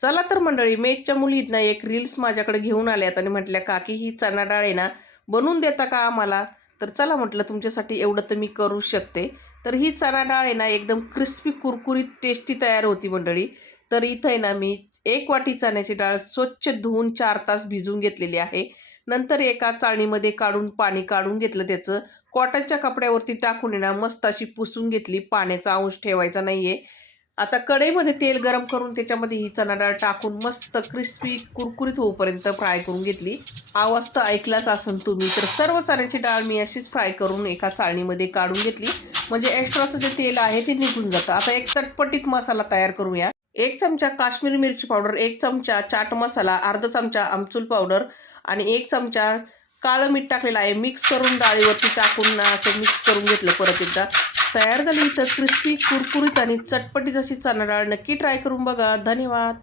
चला तर मंडळी, मेटच्या मुली ना एक रील्स माझ्याकडे घेऊन आल्यात आणि म्हटल्या, काकी ही चणा डाळ आहे ना बनवून देता का आम्हाला? तर चला म्हटलं, तुमच्यासाठी एवढं तर मी करू शकते. तर ही चणा डाळ आहे ना एकदम क्रिस्पी कुरकुरीत टेस्टी तयार होती मंडळी. तर इथं आहे ना मी 1 वाटी चण्याची डाळ स्वच्छ धुवून 4 तास भिजवून घेतलेली आहे. नंतर एका चाळणीमध्ये काढून पाणी काढून घेतलं त्याचं. कॉटनच्या कपड्यावरती टाकून आहे ना मस्त अशी पुसून घेतली. पाण्याचा अंश ठेवायचा नाहीये. आता कढईमध्ये तेल गरम करून त्याच्यामध्ये ही चणा डाळ टाकून मस्त क्रिस्पी कुरकुरीत होईपर्यंत फ्राय करून घेतली. आवाज तर ऐकलाच असेल तुम्ही. तर सर्व चण्याची डाळ मी अशीच फ्राय करून एका चाळणीमध्ये काढून घेतली. म्हणजे एक्स्ट्राचं जे तेल आहे ते निघून जातं. आता एक चटपटीत मसाला तयार करूया. 1 चमचा काश्मीरी मिरची पावडर, 1 चमचा चाट मसाला, अर्धा चमचा आमचूर पावडर आणि 1 चमचा काळं मीठ टाकलेलं आहे. मिक्स करून डाळीवरती टाकून असं मिक्स करून घेतलं परत एकदा. तयार झाली इथं क्रिस्पी कुरकुरीत आणि चटपटीत अशी चणा डाळ. नक्की ट्राय करून बघा. धन्यवाद.